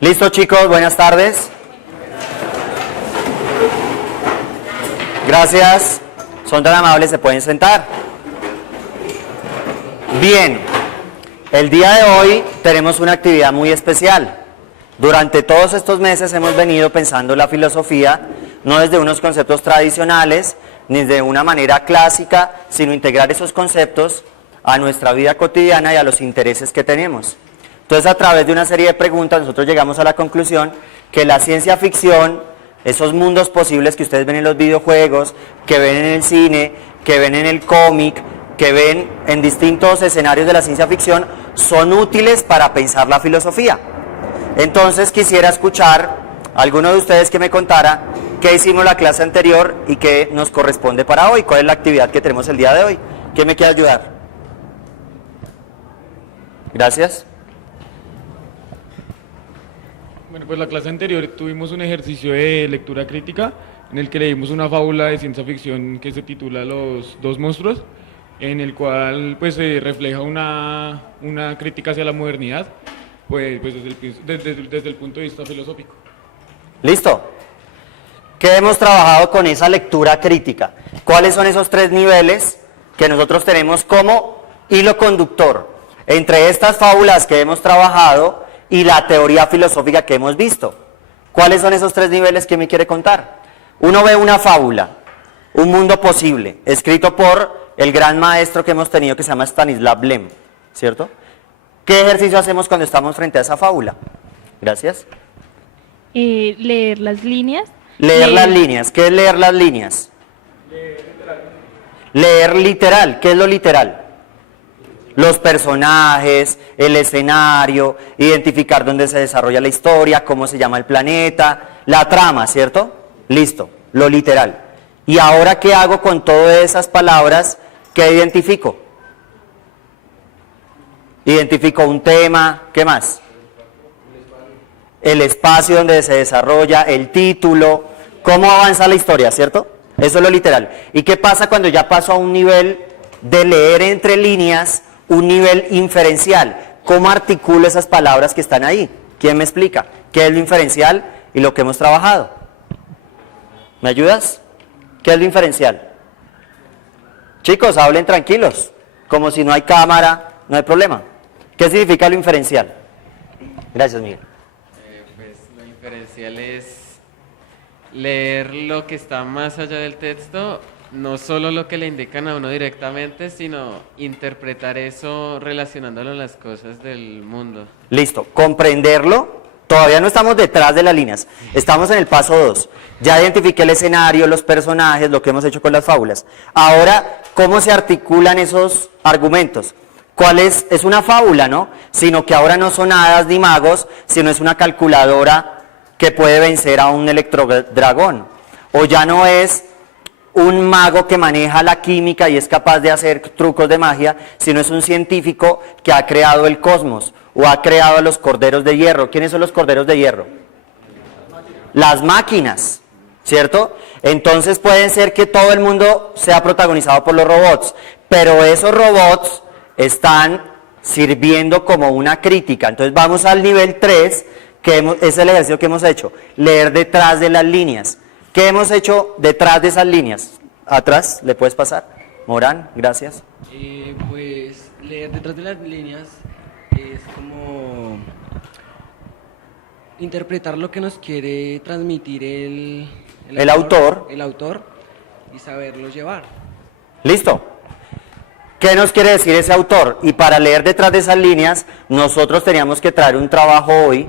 Listo, chicos, buenas tardes. Gracias, son tan amables, se pueden sentar. Bien, el día de hoy tenemos una actividad muy especial. Durante todos estos meses hemos venido pensando la filosofía, no desde unos conceptos tradicionales, ni de una manera clásica, sino integrar esos conceptos a nuestra vida cotidiana y a los intereses que tenemos. Entonces, a través de una serie de preguntas, nosotros llegamos a la conclusión que la ciencia ficción, esos mundos posibles que ustedes ven en los videojuegos, que ven en el cine, que ven en el cómic, que ven en distintos escenarios de la ciencia ficción, son útiles para pensar la filosofía. Entonces, quisiera escuchar a alguno de ustedes que me contara qué hicimos la clase anterior y qué nos corresponde para hoy, cuál es la actividad que tenemos el día de hoy. ¿Quién me quiere ayudar? Gracias. Bueno, pues la clase anterior tuvimos un ejercicio de lectura crítica en el que leímos una fábula de ciencia ficción que se titula Los dos monstruos, en el cual pues se refleja una crítica hacia la modernidad, pues desde el punto de vista filosófico. ¿Listo? ¿Qué hemos trabajado con esa lectura crítica? ¿Cuáles son esos tres niveles que nosotros tenemos como hilo conductor entre estas fábulas que hemos trabajado y la teoría filosófica que hemos visto? ¿Cuáles son esos tres niveles que me quiere contar? Uno ve una fábula, un mundo posible, escrito por el gran maestro que hemos tenido que se llama Stanislav Lem, ¿cierto? ¿Qué ejercicio hacemos cuando estamos frente a esa fábula? Gracias. Leer las líneas. Leer las líneas. ¿Qué es leer las líneas? Leer literal. ¿Qué es lo literal? Los personajes, el escenario, identificar dónde se desarrolla la historia, cómo se llama el planeta, la trama, ¿cierto? Listo, lo literal. ¿Y ahora qué hago con todas esas palabras que identifico? Identifico un tema, ¿qué más? El espacio donde se desarrolla, el título, cómo avanza la historia, ¿cierto? Eso es lo literal. ¿Y qué pasa cuando ya paso a un nivel de leer entre líneas, un nivel inferencial? ¿Cómo articulo esas palabras que están ahí? ¿Quién me explica? ¿Qué es lo inferencial y lo que hemos trabajado? ¿Me ayudas? ¿Qué es lo inferencial? Chicos, hablen tranquilos, como si no hay cámara, no hay problema. ¿Qué significa lo inferencial? Gracias, Miguel. Pues lo inferencial es leer lo que está más allá del texto, no solo lo que le indican a uno directamente, sino interpretar eso relacionándolo a las cosas del mundo. Listo, comprenderlo. Todavía no estamos detrás de las líneas, estamos en el paso 2. Ya identifiqué el escenario, los personajes, lo que hemos hecho con las fábulas. Ahora, ¿cómo se articulan esos argumentos? ¿Cuál es? Es una fábula, ¿no? Sino que ahora no son hadas ni magos, sino es una calculadora que puede vencer a un electrodragón. O ya no es un mago que maneja la química y es capaz de hacer trucos de magia, sino es un científico que ha creado el cosmos o ha creado a los corderos de hierro. ¿Quiénes son los corderos de hierro? Las máquinas, ¿cierto? Entonces pueden ser que todo el mundo sea protagonizado por los robots, pero esos robots están sirviendo como una crítica. Entonces vamos al nivel 3, que es el ejercicio que hemos hecho, leer detrás de las líneas. ¿Qué hemos hecho detrás de esas líneas? Atrás, ¿le puedes pasar? Morán, gracias. Pues leer detrás de las líneas es como interpretar lo que nos quiere transmitir el autor y saberlo llevar. ¿Listo? ¿Qué nos quiere decir ese autor? Y para leer detrás de esas líneas, nosotros teníamos que traer un trabajo hoy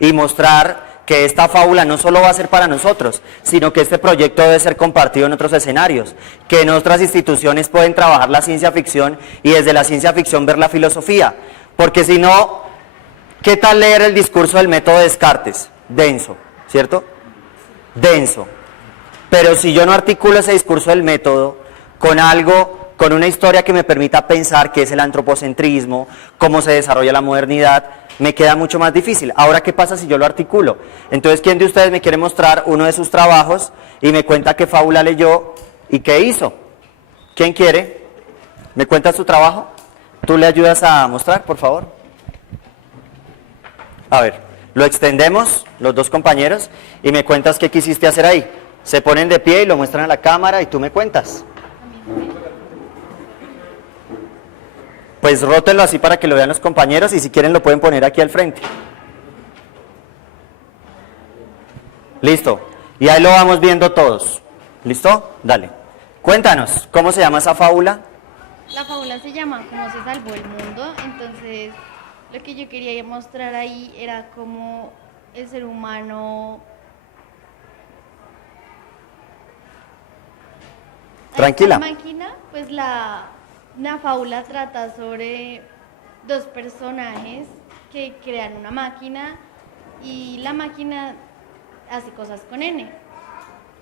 y mostrar que esta fábula no solo va a ser para nosotros, sino que este proyecto debe ser compartido en otros escenarios, que en otras instituciones pueden trabajar la ciencia ficción y desde la ciencia ficción ver la filosofía, porque si no, ¿qué tal leer el discurso del método de Descartes? Denso, ¿cierto? Denso. Pero si yo no articulo ese discurso del método con algo, con una historia que me permita pensar qué es el antropocentrismo, cómo se desarrolla la modernidad, me queda mucho más difícil. Ahora, ¿qué pasa si yo lo articulo? Entonces, ¿quién de ustedes me quiere mostrar uno de sus trabajos y me cuenta qué fábula leyó y qué hizo? ¿Quién quiere? ¿Me cuenta su trabajo? ¿Tú le ayudas a mostrar, por favor? A ver, Lo extendemos, los dos compañeros, y me cuentas qué quisiste hacer ahí. Se ponen de pie y lo muestran a la cámara y tú me cuentas. Pues rótenlo así para que lo vean los compañeros y si quieren lo pueden poner aquí al frente. Listo. Y ahí lo vamos viendo todos. ¿Listo? Dale. Cuéntanos, ¿cómo se llama esa fábula? La fábula se llama Cómo se salvó el mundo. Entonces, lo que yo quería mostrar ahí era cómo el ser humano... Tranquila. Esta máquina, pues la fábula trata sobre dos personajes que crean una máquina y la máquina hace cosas con N.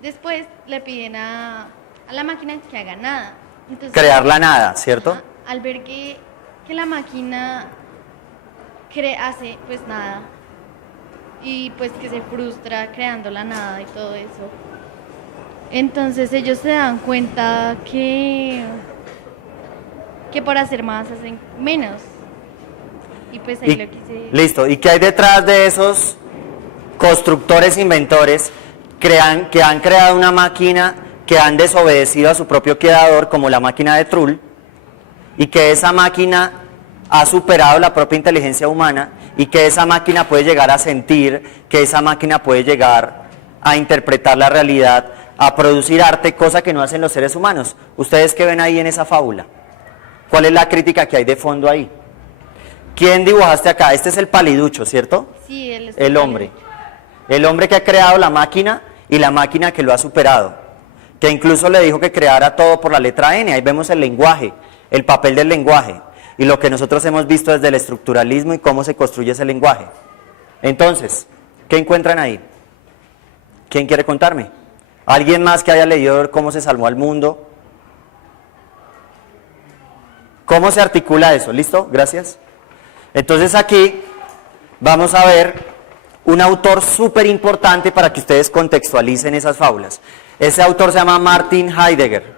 Después le piden a la máquina que haga nada. Entonces, Crear la nada, ¿cierto? ajá, al ver que la máquina hace pues nada y pues que se frustra creando la nada y todo eso. Entonces ellos se dan cuenta que por hacer más hacen menos. Y pues ahí Y- lo quise... Listo. ¿Y qué hay detrás de esos constructores, inventores que han creado una máquina que han desobedecido a su propio creador, como la máquina de Trull, y que esa máquina ha superado la propia inteligencia humana y que esa máquina puede llegar a sentir, que esa máquina puede llegar a interpretar la realidad, a producir arte, cosa que no hacen los seres humanos? ¿Ustedes qué ven ahí en esa fábula? ¿Cuál es la crítica que hay de fondo ahí? ¿Quién dibujaste acá? Este es el paliducho, ¿cierto? Sí, él es El hombre. El hombre que ha creado la máquina y la máquina que lo ha superado. Que incluso le dijo que creara todo por la letra N. Ahí vemos el lenguaje, el papel del lenguaje. Y lo que nosotros hemos visto desde el estructuralismo y cómo se construye ese lenguaje. Entonces, ¿qué encuentran ahí? ¿Quién quiere contarme? ¿Alguien más que haya leído cómo se salvó al mundo? ¿Cómo se articula eso? ¿Listo? Gracias. Entonces aquí vamos a ver un autor súper importante para que ustedes contextualicen esas fábulas. Ese autor se llama Martin Heidegger.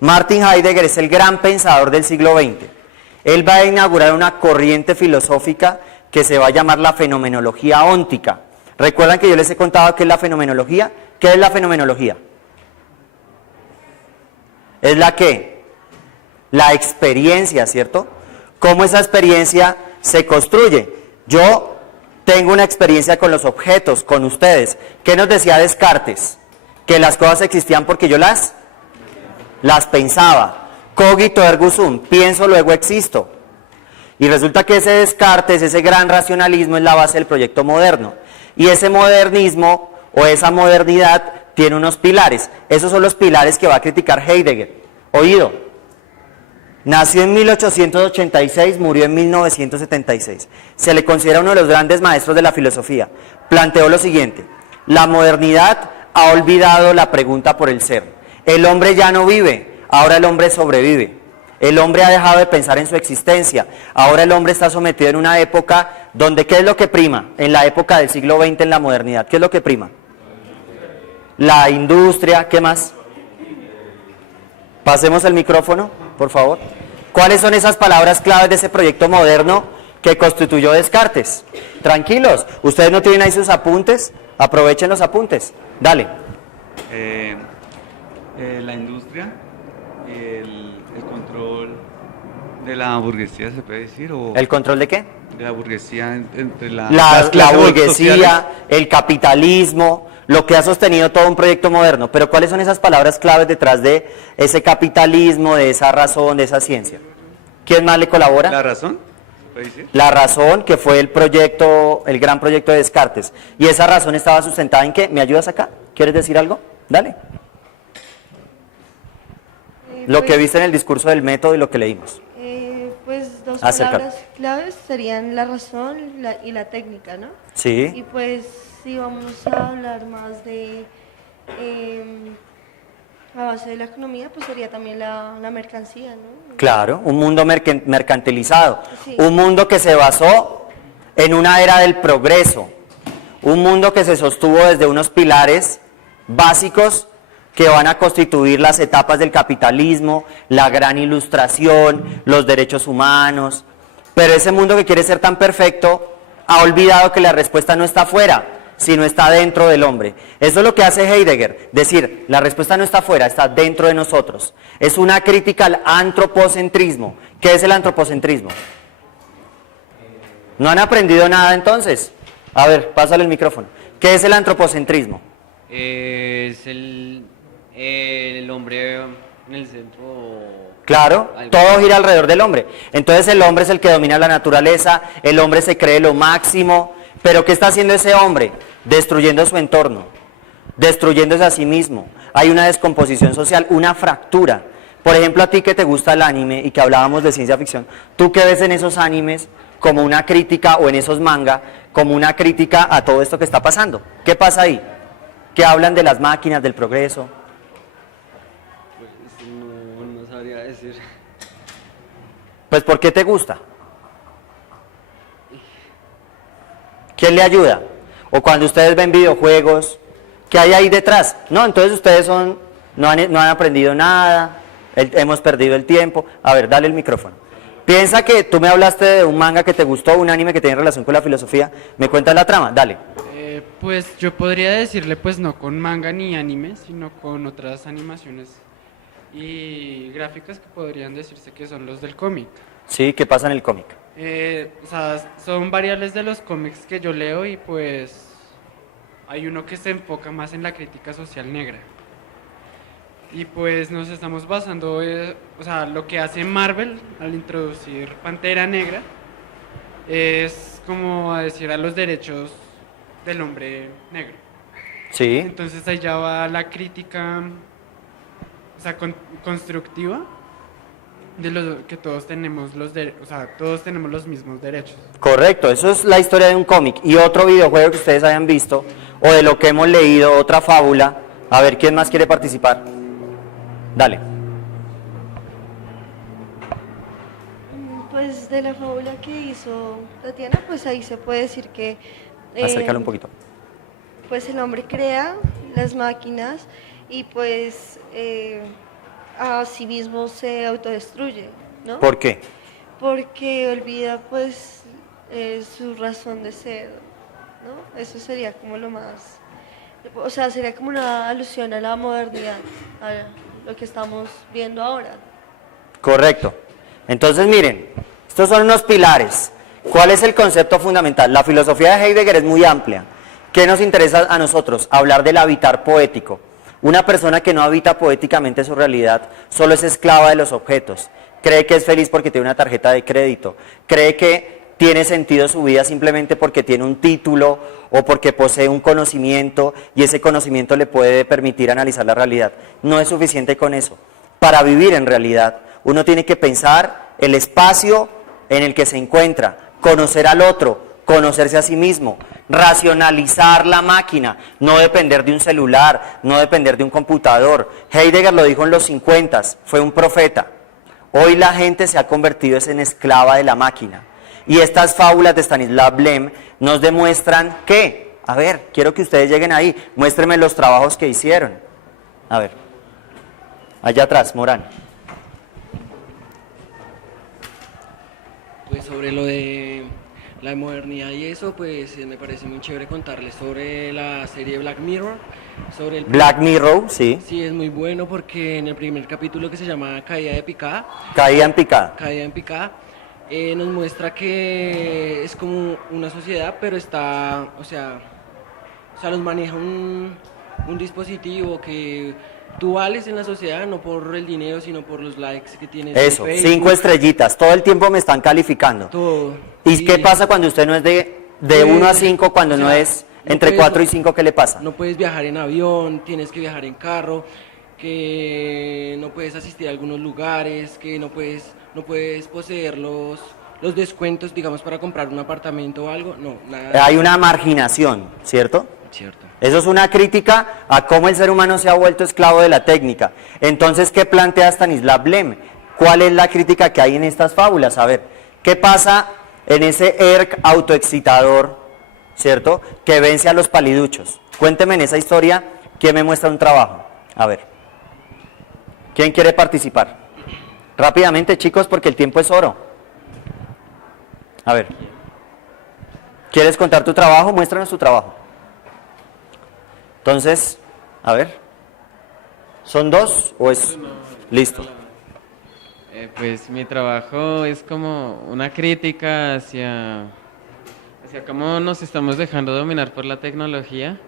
Martin Heidegger es el gran pensador del siglo XX. Él va a inaugurar una corriente filosófica que se va a llamar la fenomenología óntica. ¿Recuerdan que yo les he contado qué es la fenomenología? ¿Qué es la fenomenología? Es la que, la experiencia, ¿cierto? ¿Cómo esa experiencia se construye? Yo tengo una experiencia con los objetos, con ustedes. ¿Qué nos decía Descartes? Que las cosas existían porque yo las pensaba. Cogito ergo sum, pienso luego existo. Y resulta que ese Descartes, ese gran racionalismo es la base del proyecto moderno. Y ese modernismo o esa modernidad tiene unos pilares. Esos son los pilares que va a criticar Heidegger. Oído. Nació en 1886, murió en 1976. Se le considera uno de los grandes maestros de la filosofía. Planteó lo siguiente: la modernidad ha olvidado la pregunta por el ser. El hombre ya no vive, ahora el hombre sobrevive. El hombre ha dejado de pensar en su existencia. Ahora el hombre está sometido en una época donde, ¿qué es lo que prima? En la época del siglo XX, en la modernidad, ¿qué es lo que prima? La industria, ¿qué más? Pasemos el micrófono, por favor. ¿Cuáles son esas palabras claves de ese proyecto moderno que constituyó Descartes? Tranquilos, ustedes no tienen ahí sus apuntes, aprovechen los apuntes. Dale. La industria, el control de la burguesía, ¿se puede decir? O ¿El control de qué? de la burguesía entre La las clases burguesía, sociales. el capitalismo, lo que ha sostenido todo un proyecto moderno. Pero ¿cuáles son esas palabras claves detrás de ese capitalismo, de esa razón, de esa ciencia? ¿Quién más le colabora? ¿La razón? ¿Se puede decir? La razón, que fue el proyecto, el gran proyecto de Descartes. ¿Y esa razón estaba sustentada en qué? ¿Me ayudas acá? ¿Quieres decir algo? Dale. Lo que viste en el discurso del método y lo que leímos. Pues dos Acércate. palabras claves serían la razón y la técnica, ¿no? Y Sí. pues si vamos a hablar más de la base de la economía, pues sería también la mercancía, ¿no? Claro, un mundo mercantilizado, Sí. un mundo que se basó en una era del progreso, un mundo que se sostuvo desde unos pilares básicos que van a constituir las etapas del capitalismo, la gran ilustración, los derechos humanos, pero ese mundo que quiere ser tan perfecto ha olvidado que la respuesta no está afuera, sino está dentro del hombre. Eso es lo que hace Heidegger, decir, la respuesta no está afuera, está dentro de nosotros. Es una crítica al antropocentrismo. ¿Qué es el antropocentrismo? ¿No han aprendido nada entonces? A ver, pásale el micrófono. ¿Qué es el antropocentrismo? Es el hombre en el centro. Claro, todo gira alrededor del hombre. Entonces el hombre es el que domina la naturaleza, el hombre se cree lo máximo, pero ¿qué está haciendo ese hombre? Destruyendo su entorno, destruyéndose a sí mismo. Hay una descomposición social, una fractura. Por ejemplo, a ti que te gusta el anime y que hablábamos de ciencia ficción, ¿tú qué ves en esos animes como una crítica, o en esos manga, como una crítica a todo esto que está pasando? ¿Qué pasa ahí? ¿Qué hablan de las máquinas, del progreso? Pues no sabría decir. Pues ¿por qué te gusta? ¿Quién le ayuda? O cuando ustedes ven videojuegos, ¿qué hay ahí detrás? No, entonces ustedes no han aprendido nada, hemos perdido el tiempo. A ver, dale el micrófono. Piensa que tú me hablaste de un manga que te gustó, un anime que tiene relación con la filosofía. ¿Me cuentas la trama? Dale. Pues yo podría decirle, pues no con manga ni anime, sino con otras animaciones y gráficas que podrían decirse que son los del cómic. Sí, ¿qué pasa en el cómic? O sea, son variables de los cómics que yo leo y pues hay uno que se enfoca más en la crítica social negra. Y pues nos estamos basando, o sea, lo que hace Marvel al introducir Pantera Negra es como decir a los derechos del hombre negro. Sí. Entonces ahí ya va la crítica, o sea, constructiva de lo que todos tenemos o sea, todos tenemos los mismos derechos. Correcto, eso es la historia de un cómic. Y otro videojuego que ustedes hayan visto, o de lo que hemos leído, otra fábula. A ver, ¿quién más quiere participar? Dale. Pues de la fábula que hizo Tatiana, pues ahí se puede decir que Acércalo un poquito. pues el hombre crea las máquinas y pues a sí mismo se autodestruye, ¿no? ¿Por qué? Porque olvida pues su razón de ser, ¿no? Eso sería como lo más, o sea, sería como una alusión a la modernidad, a lo que estamos viendo ahora. Correcto. Entonces miren, estos son unos pilares. ¿Cuál es el concepto fundamental? La filosofía de Heidegger es muy amplia. ¿Qué nos interesa a nosotros? Hablar del habitar poético. Una persona que no habita poéticamente su realidad solo es esclava de los objetos. Cree que es feliz porque tiene una tarjeta de crédito. Cree que tiene sentido su vida simplemente porque tiene un título o porque posee un conocimiento y ese conocimiento le puede permitir analizar la realidad. No es suficiente con eso. Para vivir en realidad, uno tiene que pensar el espacio en el que se encuentra, conocer al otro, conocerse a sí mismo, racionalizar la máquina, no depender de un celular, no depender de un computador. Heidegger lo dijo en los 50, fue un profeta. Hoy la gente se ha convertido en esclava de la máquina. Y estas fábulas de Stanislav Lem nos demuestran que, a ver, quiero que ustedes lleguen ahí, muéstrenme los trabajos que hicieron. A ver, allá atrás, Morán. Pues sobre lo de la modernidad y eso, pues me parece muy chévere contarles sobre la serie Black Mirror. Sobre el Black Mirror, sí. Sí, es muy bueno porque en el primer capítulo, que se llama Caída de Picada, Caída en picada. Caída en Picada, nos muestra que es como una sociedad, pero está, o sea los maneja un dispositivo que tú vales en la sociedad no por el dinero, sino por los likes que tienes. Eso, en Facebook, 5 estrellitas, todo el tiempo me están calificando. todo. ¿Y Sí. qué pasa cuando usted no es de Pues, 1 a 5, cuando o no sea, es no entre puedes- 4 y 5, qué le pasa? No puedes viajar en avión, tienes que viajar en carro, que no puedes asistir a algunos lugares, que no puedes poseer los descuentos, digamos, para comprar un apartamento o algo. No, nada. Hay una marginación, ¿cierto? Cierto. Eso es una crítica a cómo el ser humano se ha vuelto esclavo de la técnica. Entonces, ¿qué plantea Stanislav Lem? ¿Cuál es la crítica que hay en estas fábulas? A ver, ¿qué pasa en ese ERC autoexcitador, ¿cierto?, que vence a los paliduchos? Cuénteme en esa historia, ¿quién me muestra un trabajo? A ver, ¿quién quiere participar? Rápidamente, chicos, porque el tiempo es oro. A ver, ¿Quieres contar tu trabajo? Muéstranos tu trabajo. Entonces, a ver. ¿Son dos o es...? Listo. Pues mi trabajo es como una crítica hacia cómo nos estamos dejando dominar por la tecnología.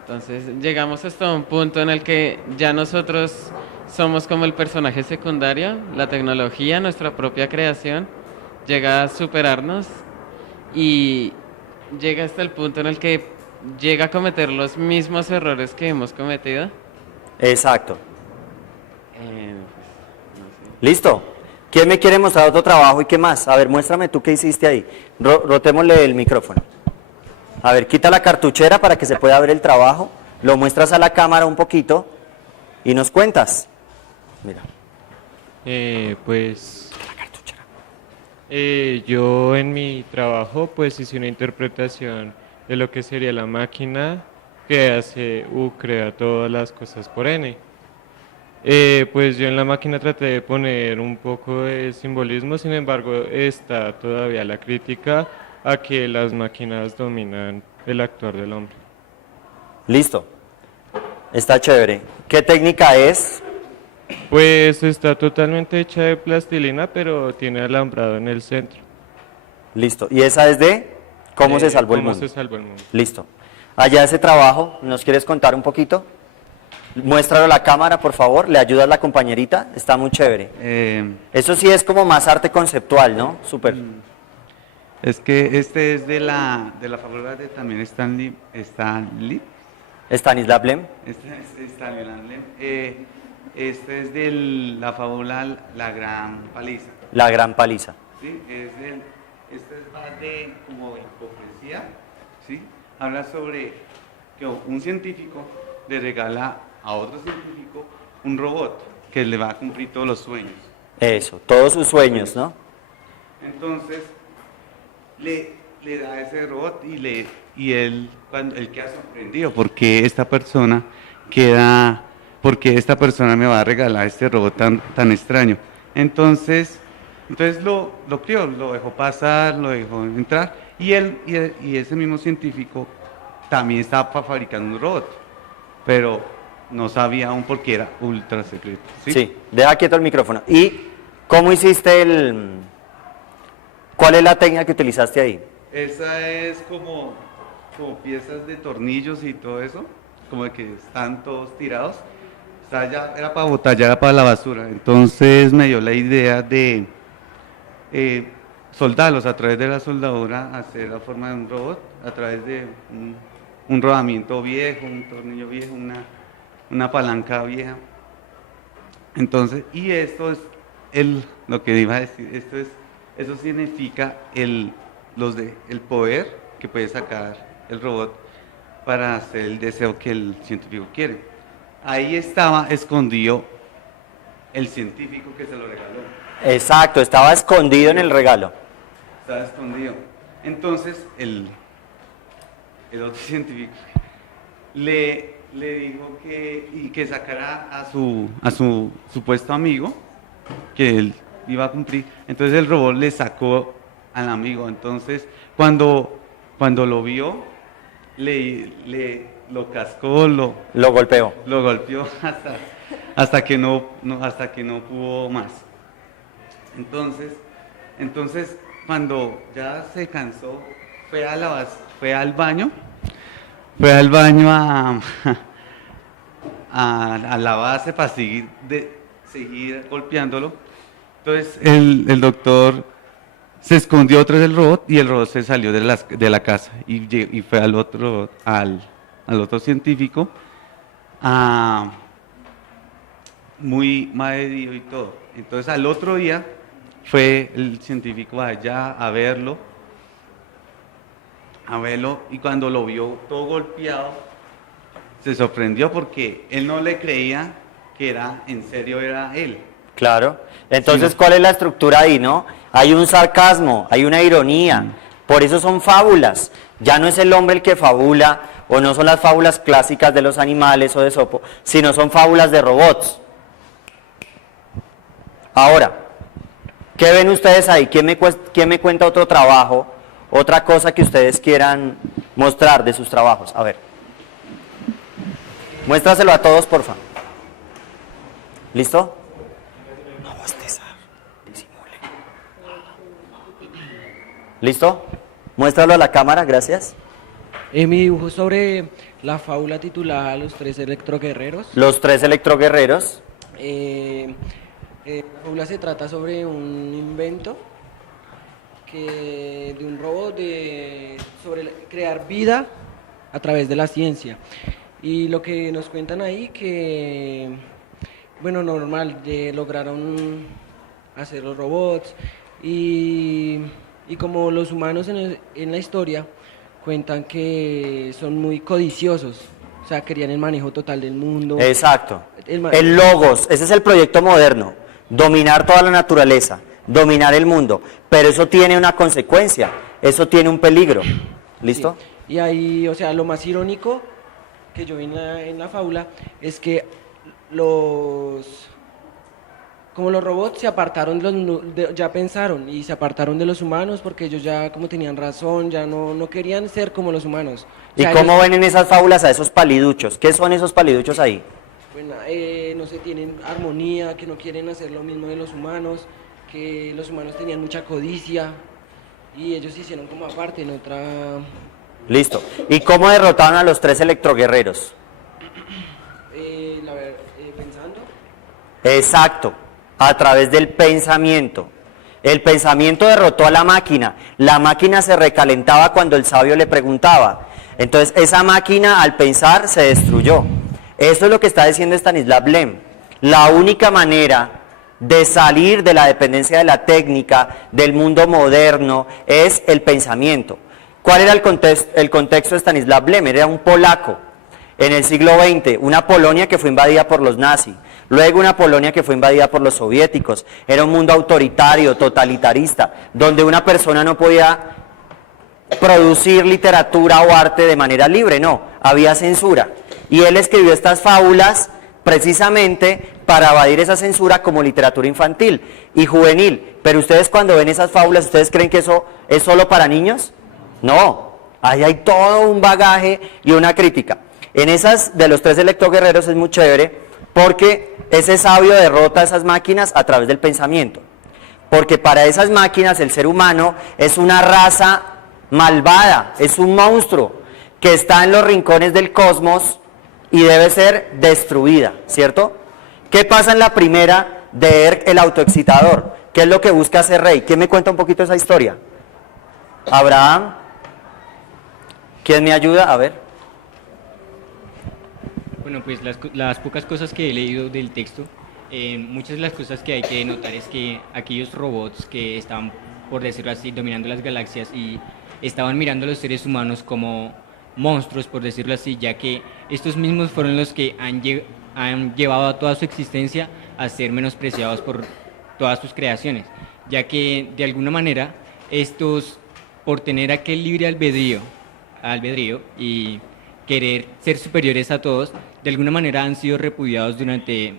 Entonces llegamos hasta un punto en el que ya nosotros somos como el personaje secundario, la tecnología, nuestra propia creación, llega a superarnos y llega hasta el punto en el que llega a cometer los mismos errores que hemos cometido. Exacto. Pues, ¿Listo? ¿Quién me quiere mostrar otro trabajo y qué más? A ver, muéstrame tú qué hiciste ahí. Rotémosle el micrófono. A ver, quita la cartuchera para que se pueda ver el trabajo. Lo muestras a la cámara un poquito y nos cuentas. Mira. Pues yo en mi trabajo pues hice una interpretación de lo que sería la máquina que hace U crea todas las cosas por N. Pues yo en la máquina traté de poner un poco de simbolismo, sin embargo está todavía la crítica a que las máquinas dominan el actuar del hombre. Listo. Está chévere. ¿Qué técnica es? Pues está totalmente hecha de plastilina, pero tiene alambrado en el centro. Listo. ¿Y esa es de cómo se salvó el mundo? ¿Cómo se salvó el mundo? Listo. Allá ese trabajo, ¿nos quieres contar un poquito? Muéstralo a la cámara, por favor. ¿Le ayudas a la compañerita? Está muy chévere. Eso sí es como más arte conceptual, ¿no? Súper. Es que este es de la facultad de también Stanislav Lem. Stanislav Lem. Este es de la fábula La Gran Paliza. La Gran Paliza. Sí, este es más de como hipocresía, ¿sí? Habla sobre que un científico le regala a otro científico un robot que le va a cumplir todos los sueños. Eso, todos sus sueños, ¿no? Entonces, le da ese robot y él queda sorprendido porque esta persona me va a regalar este robot tan extraño. Entonces lo crió, lo dejó pasar, lo dejó entrar y ese mismo científico también estaba fabricando un robot, pero no sabía aún porque era ultra secreto. Sí, deja quieto el micrófono. ¿Y cómo hiciste cuál es la técnica que utilizaste ahí? Esa es como piezas de tornillos y todo eso, como de que están todos tirados. O sea, ya era para botar, ya era para la basura. Entonces me dio la idea de soldarlos a través de la soldadura, hacer la forma de un robot, a través de un rodamiento viejo, un tornillo viejo, una palanca vieja. Entonces, y esto es lo que iba a decir, eso significa el poder que puede sacar el robot para hacer el deseo que el científico quiere. Ahí estaba escondido el científico que se lo regaló. Exacto, estaba escondido en el regalo. Estaba escondido. Entonces, el otro científico le dijo que sacara a su supuesto amigo, que él iba a cumplir. Entonces el robot le sacó al amigo. Entonces, cuando lo vio, lo cascó, lo golpeó. Lo golpeó hasta que no pudo más. Entonces cuando ya se cansó, fue al baño a la base para seguir golpeándolo. Entonces el doctor se escondió tras del robot y el robot se salió de la casa y fue al otro científico muy mal herido y todo. Entonces al otro día fue el científico allá a verlo y cuando lo vio todo golpeado se sorprendió porque él no le creía que en serio era él. Claro. Entonces, ¿cuál es la estructura ahí, no? Hay un sarcasmo, hay una ironía. Por eso son fábulas. Ya no es el hombre el que fabula, o no son las fábulas clásicas de los animales o de Esopo, sino son fábulas de robots. Ahora, ¿qué ven ustedes ahí? ¿Quién me cuenta otro trabajo Otra cosa que ustedes quieran mostrar de sus trabajos. A ver. Muéstraselo a todos, por favor. ¿Listo? No bostezar. Disimule. ¿Listo? Muéstralo a la cámara, gracias. Mi dibujo es sobre la fábula titulada Los Tres Electroguerreros. Los 3 electroguerreros. La fábula se trata sobre un invento de un robot sobre crear vida a través de la ciencia. Y lo que nos cuentan ahí que, bueno, normal, lograron hacer los robots y como los humanos en la historia cuentan que son muy codiciosos, o sea, querían el manejo total del mundo. Exacto. El Logos, ese es el proyecto moderno, dominar toda la naturaleza, dominar el mundo, pero eso tiene una consecuencia, eso tiene un peligro. ¿Listo? Sí. Y ahí, o sea, lo más irónico que yo vi en la fábula es que como los robots se apartaron, ya pensaron y se apartaron de los humanos porque ellos ya como tenían razón, ya no querían ser como los humanos. ¿Y cómo ven en esas fábulas a esos paliduchos? ¿Qué son esos paliduchos ahí? Bueno, no sé, tienen armonía, que no quieren hacer lo mismo de los humanos, que los humanos tenían mucha codicia y ellos se hicieron como aparte en otra... Listo. ¿Y cómo derrotaron a los 3 electroguerreros? Pensando. Exacto, a través del pensamiento. El pensamiento derrotó a la máquina se recalentaba cuando el sabio le preguntaba. Entonces esa máquina al pensar se destruyó. Eso es lo que está diciendo Stanislav Lem. La única manera de salir de la dependencia de la técnica, del mundo moderno, es el pensamiento. ¿Cuál era el contexto de Stanislav Lem? Era un polaco en el siglo XX, una Polonia que fue invadida por los nazis, luego una Polonia que fue invadida por los soviéticos. Era un mundo autoritario, totalitarista, donde una persona no podía producir literatura o arte de manera libre, no, había censura. Y él escribió estas fábulas precisamente para evadir esa censura como literatura infantil y juvenil. Pero ustedes cuando ven esas fábulas, ¿ustedes creen que eso es solo para niños? No, ahí hay todo un bagaje y una crítica. En esas de los 3 electroguerreros es muy chévere porque ese sabio derrota a esas máquinas a través del pensamiento. Porque para esas máquinas el ser humano es una raza malvada, es un monstruo que está en los rincones del cosmos y debe ser destruida, ¿cierto? ¿Qué pasa en la primera de Erk, el autoexcitador? ¿Qué es lo que busca hacer rey? ¿Quién me cuenta un poquito esa historia? Abraham. ¿Quién me ayuda? A ver. Bueno, pues las pocas cosas que he leído del texto, muchas de las cosas que hay que notar es que aquellos robots que estaban, por decirlo así, dominando las galaxias y estaban mirando a los seres humanos como monstruos, por decirlo así, ya que estos mismos fueron los que han llevado a toda su existencia a ser menospreciados por todas sus creaciones, ya que de alguna manera estos, por tener aquel libre albedrío y querer ser superiores a todos, de alguna manera han sido repudiados durante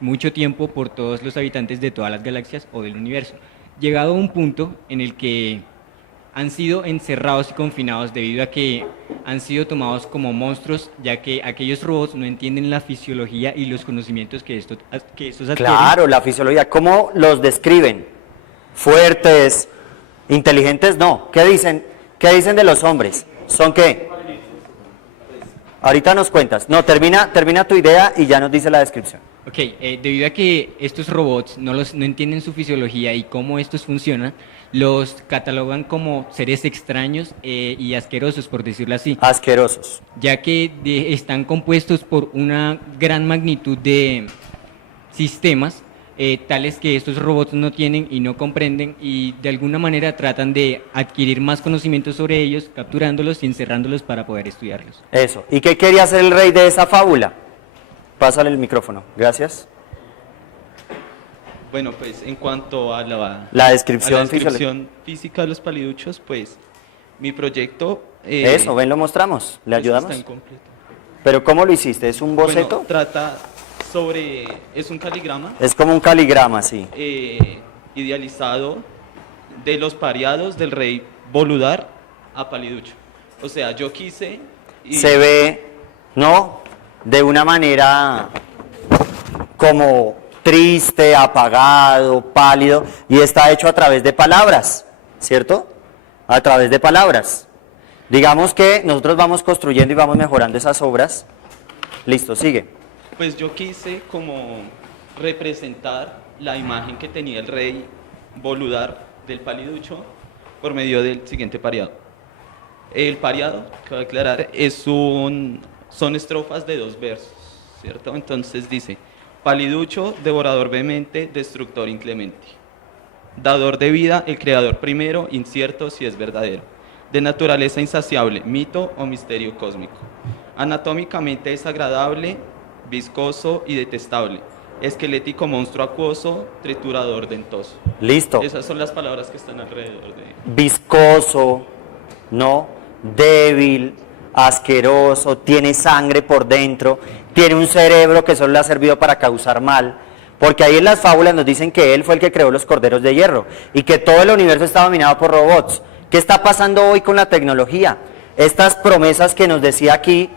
mucho tiempo por todos los habitantes de todas las galaxias o del universo, llegado a un punto en el que han sido encerrados y confinados debido a que han sido tomados como monstruos, ya que aquellos robots no entienden la fisiología y los conocimientos que estos adquieren. Claro, la fisiología. ¿Cómo los describen? ¿Fuertes? ¿Inteligentes? No. ¿Qué dicen? ¿Qué dicen de los hombres? ¿Son qué? Ahorita nos cuentas. No, termina tu idea y ya nos dice la descripción. Ok, debido a que estos robots no entienden su fisiología y cómo estos funcionan, los catalogan como seres extraños y asquerosos, por decirlo así. Asquerosos. Ya que están compuestos por una gran magnitud de sistemas, tales que estos robots no tienen y no comprenden, y de alguna manera tratan de adquirir más conocimientos sobre ellos, capturándolos y encerrándolos para poder estudiarlos. Eso. ¿Y qué quería hacer el rey de esa fábula? Pásale el micrófono. Gracias. Bueno, pues en cuanto a la descripción física de los paliduchos, pues mi proyecto... Eso, ven, lo mostramos. ¿Le ayudamos? Está incompleto. ¿Pero cómo lo hiciste? ¿Es un boceto? Bueno, trata sobre... es un caligrama. Es como un caligrama, sí. Idealizado de los pareados del rey Boludar a Paliducho. O sea, yo quise... Se ve, ¿no? De una manera como triste, apagado, pálido, y está hecho a través de palabras, ¿cierto? A través de palabras. Digamos que nosotros vamos construyendo y vamos mejorando esas obras. Listo, sigue. Pues yo quise como representar la imagen que tenía el rey Boludar del Paliducho por medio del siguiente pareado. El pareado, que voy a aclarar, son estrofas de 2 versos, ¿cierto? Entonces dice: Paliducho, devorador vehemente, destructor inclemente. Dador de vida, el creador primero, incierto si es verdadero. De naturaleza insaciable, mito o misterio cósmico. Anatómicamente desagradable, viscoso y detestable. Esquelético monstruo acuoso, triturador dentoso. Listo. Esas son las palabras que están alrededor de... Viscoso, ¿no? Débil, asqueroso, tiene sangre por dentro, tiene un cerebro que solo le ha servido para causar mal, porque ahí en las fábulas nos dicen que él fue el que creó los corderos de hierro y que todo el universo está dominado por robots. ¿Qué está pasando hoy con la tecnología? Estas promesas que nos decía aquí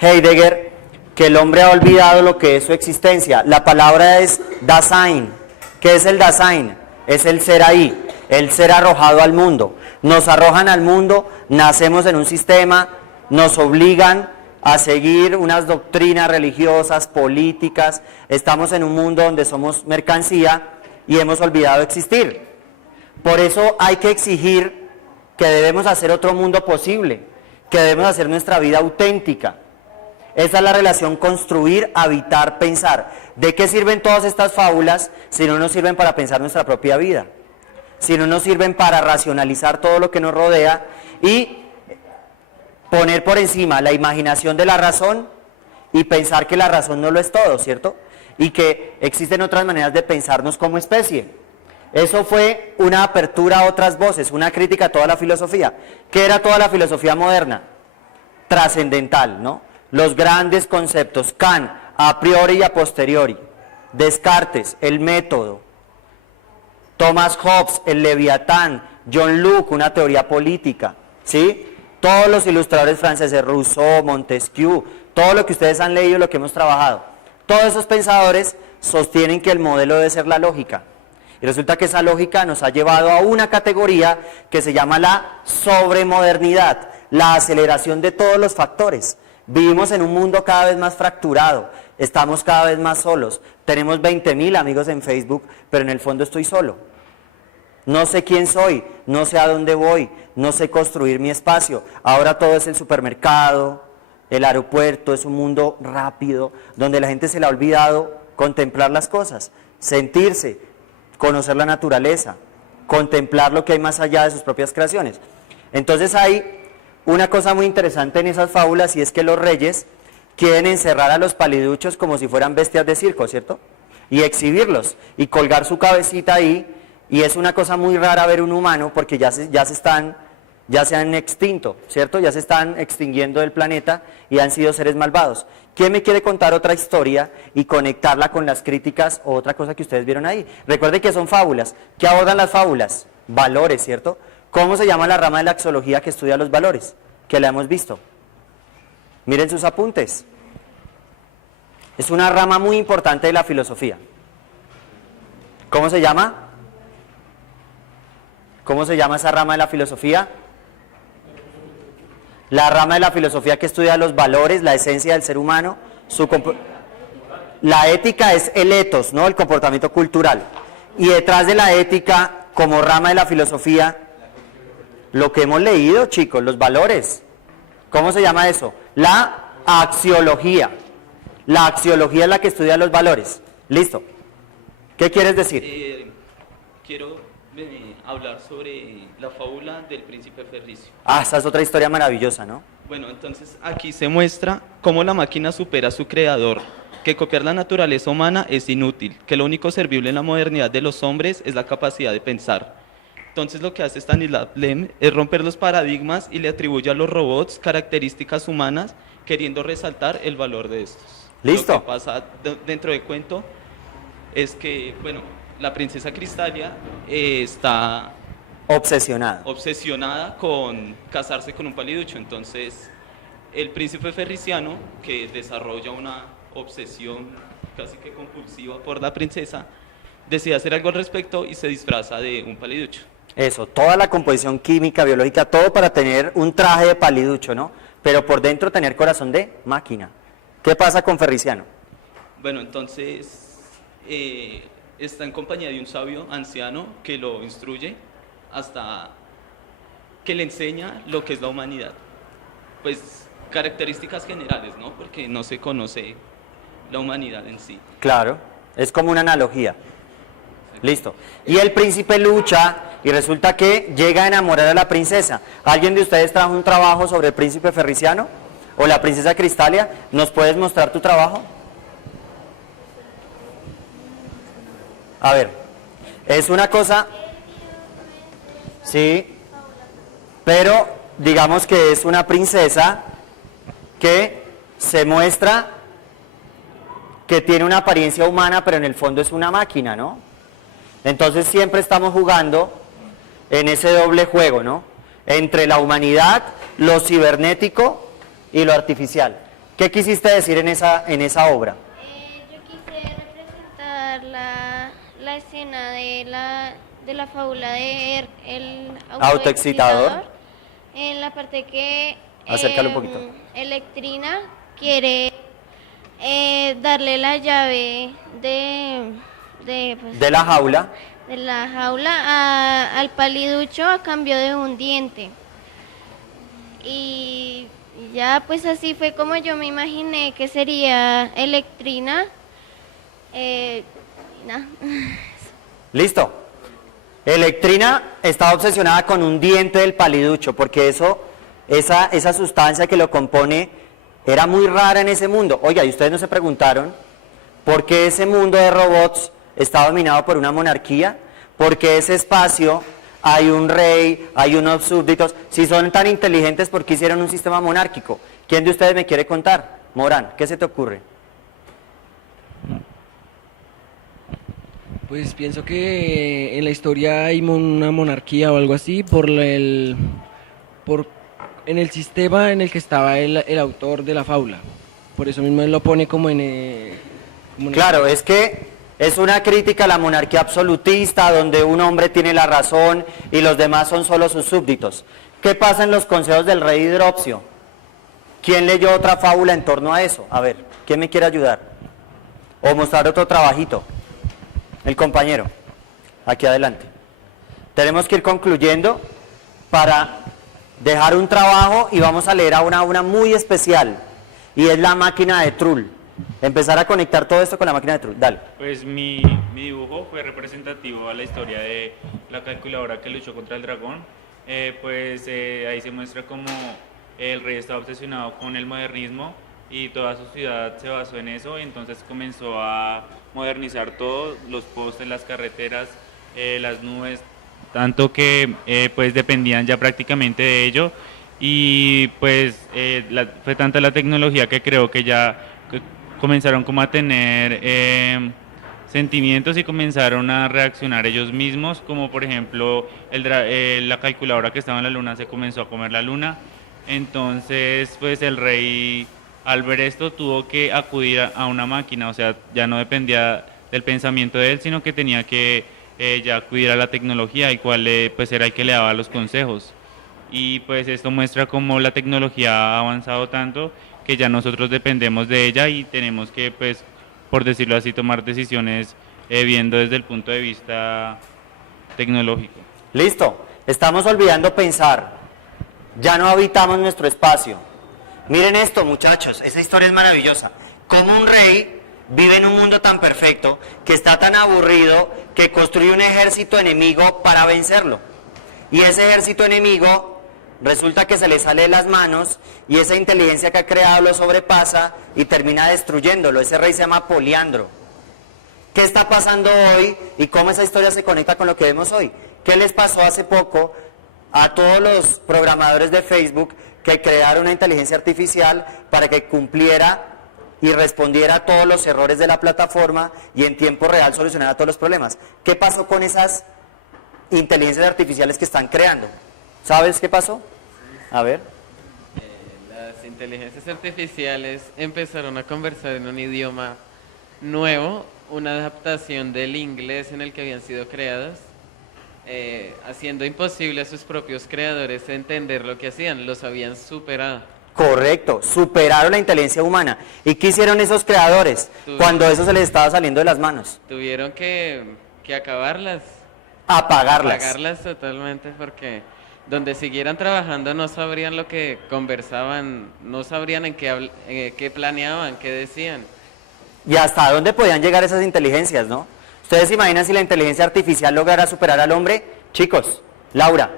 Heidegger, que el hombre ha olvidado lo que es su existencia. La palabra es Dasein. ¿Qué es el Dasein? Es el ser ahí, el ser arrojado al mundo. Nos arrojan al mundo, nacemos en un sistema, nos obligan a seguir unas doctrinas religiosas, políticas, estamos en un mundo donde somos mercancía y hemos olvidado existir. Por eso hay que exigir que debemos hacer otro mundo posible, que debemos hacer nuestra vida auténtica. Esa es la relación construir, habitar, pensar. ¿De qué sirven todas estas fábulas si no nos sirven para pensar nuestra propia vida? Si no nos sirven para racionalizar todo lo que nos rodea y poner por encima la imaginación de la razón y pensar que la razón no lo es todo, ¿cierto? Y que existen otras maneras de pensarnos como especie. Eso fue una apertura a otras voces, una crítica a toda la filosofía. ¿Qué era toda la filosofía moderna? Trascendental, ¿no? Los grandes conceptos, Kant, a priori y a posteriori, Descartes, el método, Thomas Hobbes, el Leviatán, John Locke, una teoría política, ¿sí? Todos los ilustradores franceses, Rousseau, Montesquieu, todo lo que ustedes han leído, lo que hemos trabajado, todos esos pensadores sostienen que el modelo debe ser la lógica. Y resulta que esa lógica nos ha llevado a una categoría que se llama la sobremodernidad, la aceleración de todos los factores. Vivimos en un mundo cada vez más fracturado, estamos cada vez más solos, tenemos 20.000 amigos en Facebook, pero en el fondo estoy solo. No sé quién soy, no sé a dónde voy, no sé construir mi espacio. Ahora todo es el supermercado, el aeropuerto, es un mundo rápido, donde la gente se le ha olvidado contemplar las cosas, sentirse, conocer la naturaleza, contemplar lo que hay más allá de sus propias creaciones. Entonces hay una cosa muy interesante en esas fábulas y es que los reyes quieren encerrar a los paliduchos como si fueran bestias de circo, ¿cierto? Y exhibirlos y colgar su cabecita ahí, y es una cosa muy rara ver un humano porque ya se han extinto, ¿cierto? Ya se están extinguiendo del planeta y han sido seres malvados. ¿Quién me quiere contar otra historia y conectarla con las críticas o otra cosa que ustedes vieron ahí? Recuerden que son fábulas. ¿Qué abordan las fábulas? Valores, ¿cierto? ¿Cómo se llama la rama de la axiología que estudia los valores? Que la hemos visto. Miren sus apuntes. Es una rama muy importante de la filosofía. ¿Cómo se llama? ¿Cómo se llama esa rama de la filosofía? La rama de la filosofía que estudia los valores, la esencia del ser humano, la ética es el ethos, ¿no? El comportamiento cultural. Y detrás de la ética, como rama de la filosofía, lo que hemos leído, chicos, los valores. ¿Cómo se llama eso? La axiología. La axiología es la que estudia los valores. Listo. ¿Qué quieres decir? Quiero hablar sobre la fábula del príncipe Ferricio. Ah, esa es otra historia maravillosa, ¿no? Bueno, entonces aquí se muestra cómo la máquina supera a su creador, que copiar la naturaleza humana es inútil, que lo único servible en la modernidad de los hombres es la capacidad de pensar. Entonces lo que hace Stanislav Lem es romper los paradigmas y le atribuye a los robots características humanas, queriendo resaltar el valor de estos. Listo. Lo que pasa dentro del cuento es que, bueno, la princesa Cristalia está obsesionada con casarse con un paliducho. Entonces, el príncipe ferriciano, que desarrolla una obsesión casi que compulsiva por la princesa, decide hacer algo al respecto y se disfraza de un paliducho. Eso, toda la composición química, biológica, todo para tener un traje de paliducho, ¿no? Pero por dentro tener corazón de máquina. ¿Qué pasa con Ferriciano? Bueno, entonces está en compañía de un sabio anciano que lo instruye hasta que le enseña lo que es la humanidad. Pues características generales, ¿no? Porque no se conoce la humanidad en sí. Claro, es como una analogía. Listo. Y el príncipe lucha y resulta que llega a enamorar a la princesa. ¿Alguien de ustedes trajo un trabajo sobre el príncipe Ferriciano? ¿O la princesa Cristalia? ¿Nos puedes mostrar tu trabajo? A ver, es una cosa... Sí, pero digamos que es una princesa que se muestra que tiene una apariencia humana, pero en el fondo es una máquina, ¿no? Entonces siempre estamos jugando en ese doble juego, ¿no? Entre la humanidad, lo cibernético y lo artificial. ¿Qué quisiste decir en esa obra? Yo quise representar la escena de la fábula de el Autoexcitador. En la parte que Acércalo un poquito. Electrina quiere darle la llave De la jaula. de la jaula al paliducho a cambio de un diente. Y ya pues así fue como yo me imaginé que sería Electrina. Nada. Listo. Electrina estaba obsesionada con un diente del paliducho, porque esa sustancia que lo compone era muy rara en ese mundo. Oiga, ¿y ustedes no se preguntaron por qué ese mundo de robots está dominado por una monarquía? ¿Por qué ese espacio hay un rey, hay unos súbditos? Si son tan inteligentes, ¿por qué hicieron un sistema monárquico? ¿Quién de ustedes me quiere contar? Morán, ¿qué se te ocurre? Pues pienso que en la historia hay una monarquía o algo así en el sistema en el que estaba el autor de la fábula. Por eso mismo él lo pone como Claro, es que es una crítica a la monarquía absolutista, donde un hombre tiene la razón y los demás son solo sus súbditos. ¿Qué pasa en los consejos del rey Hidropsio? ¿Quién leyó otra fábula en torno a eso? A ver, ¿quién me quiere ayudar? O mostrar otro trabajito. El compañero, aquí adelante. Tenemos que ir concluyendo para dejar un trabajo y vamos a leer a una muy especial, y es la máquina de Trull. Empezar a conectar todo esto con la máquina de Trull. Dale. Pues mi dibujo fue representativo a la historia de la calculadora que luchó contra el dragón. Ahí se muestra cómo el rey estaba obsesionado con el modernismo y toda su ciudad se basó en eso, y entonces comenzó a modernizar todo, los postes, las carreteras, las nubes, tanto que pues dependían ya prácticamente de ello, y pues fue tanta la tecnología que creo que ya comenzaron como a tener sentimientos y comenzaron a reaccionar ellos mismos, como por ejemplo la calculadora que estaba en la luna se comenzó a comer la luna. Entonces pues el rey, al ver esto, tuvo que acudir a una máquina, o sea, ya no dependía del pensamiento de él, sino que tenía que ya acudir a la tecnología, y cuál pues era el que le daba los consejos. Y pues esto muestra cómo la tecnología ha avanzado tanto que ya nosotros dependemos de ella y tenemos que, pues, por decirlo así, tomar decisiones viendo desde el punto de vista tecnológico. Listo, estamos olvidando pensar, ya no habitamos nuestro espacio. Miren esto, muchachos, esa historia es maravillosa. Como un rey vive en un mundo tan perfecto, que está tan aburrido, que construye un ejército enemigo para vencerlo. Y ese ejército enemigo resulta que se le sale de las manos, y esa inteligencia que ha creado lo sobrepasa y termina destruyéndolo. Ese rey se llama Poliandro. ¿Qué está pasando hoy y cómo esa historia se conecta con lo que vemos hoy? ¿Qué les pasó hace poco a todos los programadores de Facebook que crearon una inteligencia artificial para que cumpliera y respondiera a todos los errores de la plataforma y en tiempo real solucionara todos los problemas? ¿Qué pasó con esas inteligencias artificiales que están creando. ¿Sabes qué pasó? A ver. Las inteligencias artificiales empezaron a conversar en un idioma nuevo, una adaptación del inglés en el que habían sido creadas, haciendo imposible a sus propios creadores entender lo que hacían, los habían superado. Correcto, superaron la inteligencia humana. ¿Y qué hicieron esos creadores cuando eso se les estaba saliendo de las manos? Tuvieron que acabarlas. Apagarlas. Apagarlas totalmente, porque donde siguieran trabajando no sabrían lo que conversaban, no sabrían en qué planeaban, qué decían. ¿Y hasta dónde podían llegar esas inteligencias, no? ¿Ustedes se imaginan si la inteligencia artificial lograra superar al hombre? Chicos, Laura,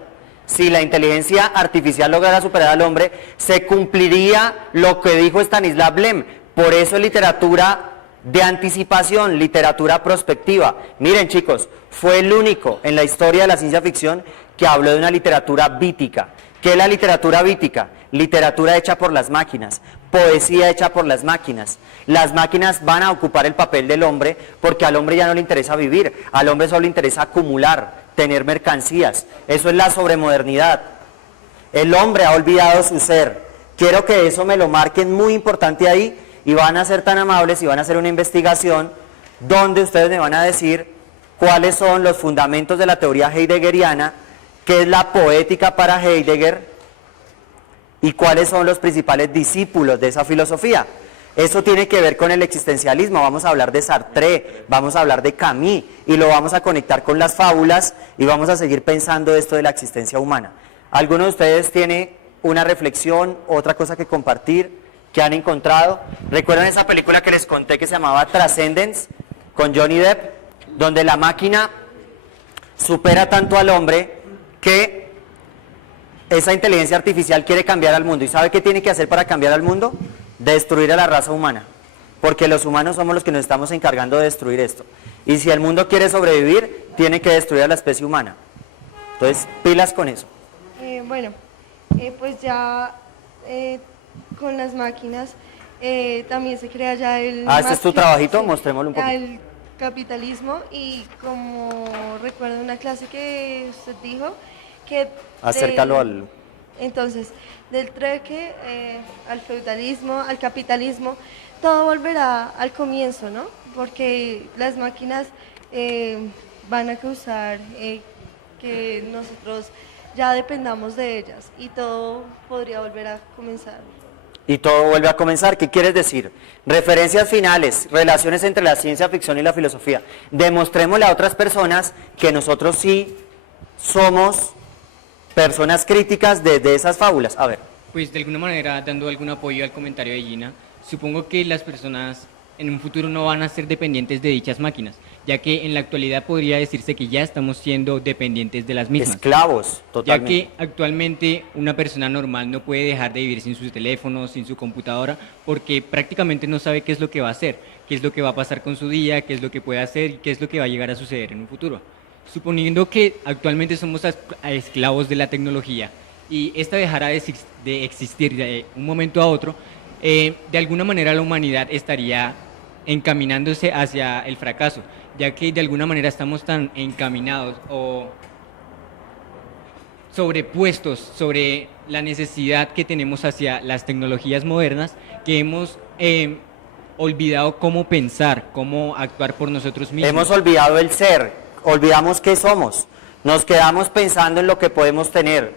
si la inteligencia artificial lograra superar al hombre, se cumpliría lo que dijo Stanislav Lem. Por eso literatura de anticipación, literatura prospectiva. Miren, chicos, fue el único en la historia de la ciencia ficción que habló de una literatura vítica. ¿Qué es la literatura vítica? Literatura hecha por las máquinas, poesía hecha por las máquinas. Las máquinas van a ocupar el papel del hombre porque al hombre ya no le interesa vivir, al hombre solo le interesa acumular, tener mercancías. Eso es la sobremodernidad. El hombre ha olvidado su ser. Quiero que eso me lo marquen muy importante ahí y van a ser tan amables y van a hacer una investigación donde ustedes me van a decir cuáles son los fundamentos de la teoría heideggeriana, qué es la poética para Heidegger y cuáles son los principales discípulos de esa filosofía. Eso tiene que ver con el existencialismo, vamos a hablar de Sartre, vamos a hablar de Camus y lo vamos a conectar con las fábulas y vamos a seguir pensando esto de la existencia humana. ¿Alguno de ustedes tiene una reflexión, otra cosa que compartir, que han encontrado? ¿Recuerdan esa película que les conté que se llamaba Transcendence con Johnny Depp? Donde la máquina supera tanto al hombre que esa inteligencia artificial quiere cambiar al mundo. ¿Y sabe qué tiene que hacer para cambiar al mundo? Destruir a la raza humana, porque los humanos somos los que nos estamos encargando de destruir esto. Y si el mundo quiere sobrevivir, tiene que destruir a la especie humana. Entonces, pilas con eso. Pues ya con las máquinas también se crea ya el... ¿Este es tu trabajito? Mostrémoslo un poco. El capitalismo, y como recuerdo una clase que usted dijo, que... Acércalo al... Entonces, del trueque al feudalismo, al capitalismo, todo volverá al comienzo, ¿no? Porque las máquinas van a causar que nosotros ya dependamos de ellas y todo podría volver a comenzar. Y todo vuelve a comenzar. ¿Qué quieres decir? Referencias finales, relaciones entre la ciencia ficción y la filosofía. Demostrémosle a otras personas que nosotros sí somos personas críticas de esas fábulas. A ver. Pues de alguna manera, dando algún apoyo al comentario de Gina, supongo que las personas en un futuro no van a ser dependientes de dichas máquinas, ya que en la actualidad podría decirse que ya estamos siendo dependientes de las mismas. Esclavos, totalmente. Ya que actualmente una persona normal no puede dejar de vivir sin su teléfono, sin su computadora, porque prácticamente no sabe qué es lo que va a hacer, qué es lo que va a pasar con su día, qué es lo que puede hacer y qué es lo que va a llegar a suceder en un futuro. Suponiendo que actualmente somos esclavos de la tecnología y esta dejará de existir de un momento a otro, de alguna manera la humanidad estaría encaminándose hacia el fracaso, ya que de alguna manera estamos tan encaminados o sobrepuestos sobre la necesidad que tenemos hacia las tecnologías modernas que hemos olvidado cómo pensar, cómo actuar por nosotros mismos. Hemos olvidado el ser, olvidamos qué somos, nos quedamos pensando en lo que podemos tener,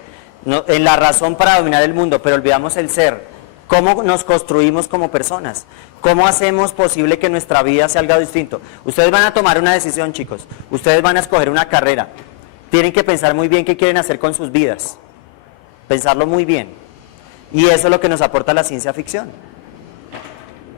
en la razón para dominar el mundo, pero olvidamos el ser. ¿Cómo nos construimos como personas? ¿Cómo hacemos posible que nuestra vida sea algo distinto? Ustedes van a tomar una decisión, chicos. Ustedes van a escoger una carrera. Tienen que pensar muy bien qué quieren hacer con sus vidas. Pensarlo muy bien. Y eso es lo que nos aporta la ciencia ficción.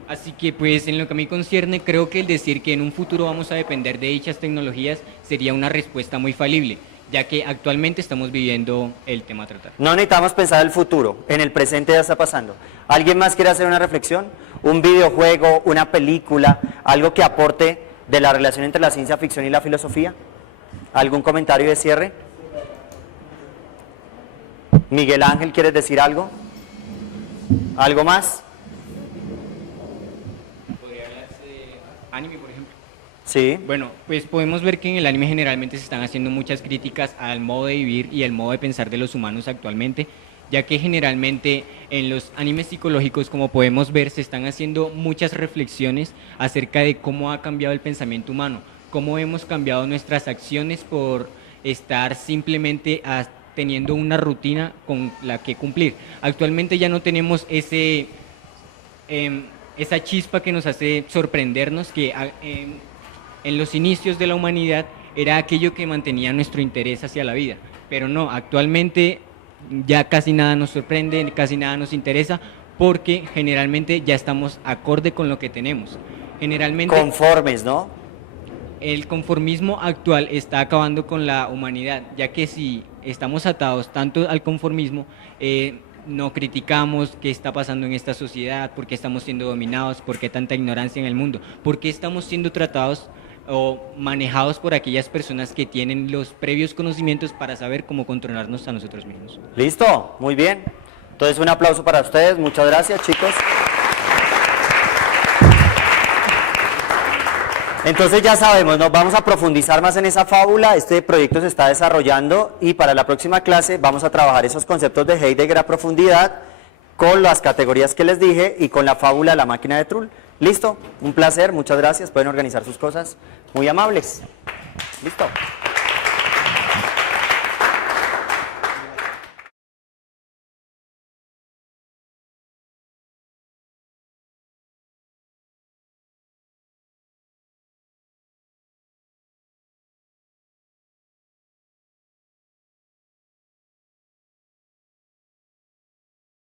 Así que pues en lo que a mí concierne, creo que el decir que en un futuro vamos a depender de dichas tecnologías sería una respuesta muy falible, ya que actualmente estamos viviendo el tema a tratar. No necesitamos pensar el futuro, en el presente ya está pasando. ¿Alguien más quiere hacer una reflexión? ¿Un videojuego, una película, algo que aporte de la relación entre la ciencia ficción y la filosofía? ¿Algún comentario de cierre? Miguel Ángel, ¿quieres decir algo? ¿Algo más? Podría hablarse de anime, por ejemplo. Sí. Bueno, pues podemos ver que en el anime generalmente se están haciendo muchas críticas al modo de vivir y el modo de pensar de los humanos actualmente, ya que generalmente en los animes psicológicos, como podemos ver, se están haciendo muchas reflexiones acerca de cómo ha cambiado el pensamiento humano, cómo hemos cambiado nuestras acciones por estar simplemente teniendo una rutina con la que cumplir. Actualmente ya no tenemos esa chispa que nos hace sorprendernos, que en los inicios de la humanidad era aquello que mantenía nuestro interés hacia la vida, pero no, actualmente ya casi nada nos sorprende, casi nada nos interesa, porque generalmente ya estamos acorde con lo que tenemos. Generalmente Conformes, ¿no? el conformismo actual está acabando con la humanidad, ya que si estamos atados tanto al conformismo, no criticamos qué está pasando en esta sociedad, por qué estamos siendo dominados, por qué tanta ignorancia en el mundo, por qué estamos siendo tratados o manejados por aquellas personas que tienen los previos conocimientos para saber cómo controlarnos a nosotros mismos. Listo, muy bien. Entonces un aplauso para ustedes, muchas gracias, chicos. Entonces ya sabemos, nos vamos a profundizar más en esa fábula, este proyecto se está desarrollando y para la próxima clase vamos a trabajar esos conceptos de Heidegger a profundidad con las categorías que les dije y con la fábula La máquina de Trull. Listo, un placer, muchas gracias, pueden organizar sus cosas, muy amables. Listo.